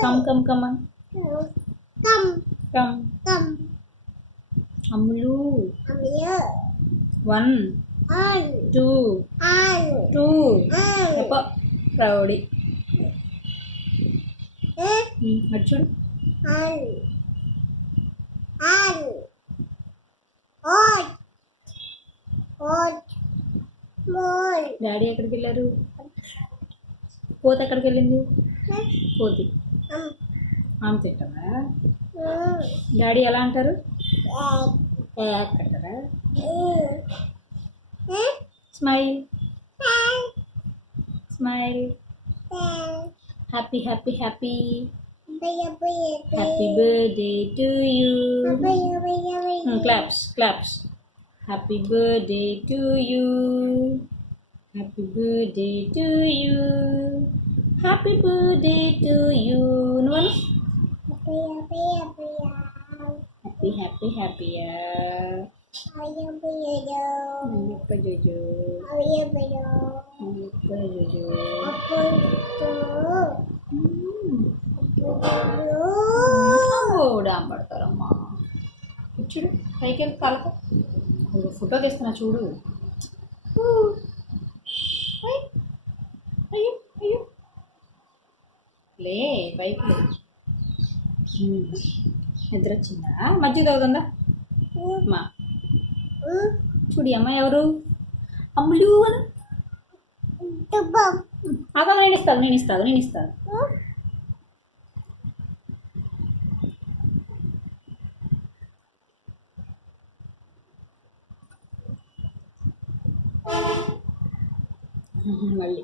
Come on. Come. Amlu. 1 2 apa rowdy అచ్చు daddy ఎక్కడికి వెళ్ళారు కోతి ఎక్కడికి వెళ్ళింది కోతి ఆమె తింటారా డాడీ ఎలా అంటారు అంటారా smile smile happy happy happy happy birthday to you claps happy birthday to you happy birthday to you happy birthday to you నువ్వు హ్యాపీ హ్యాపీ హ్యాపీయా పడతారమ్మా చూడు పైకి వెళ్ళి తలకు ఫోటో తీస్తున్నా చూడు అయ్యో అయ్యో లే పైకి నిద్ర వచ్చిందా మజ్జిగ తాగుతుందా అమ్మా చూడి అమ్మ ఎవరు అమ్ములు అని అక్క నేను ఇస్తాను మళ్ళీ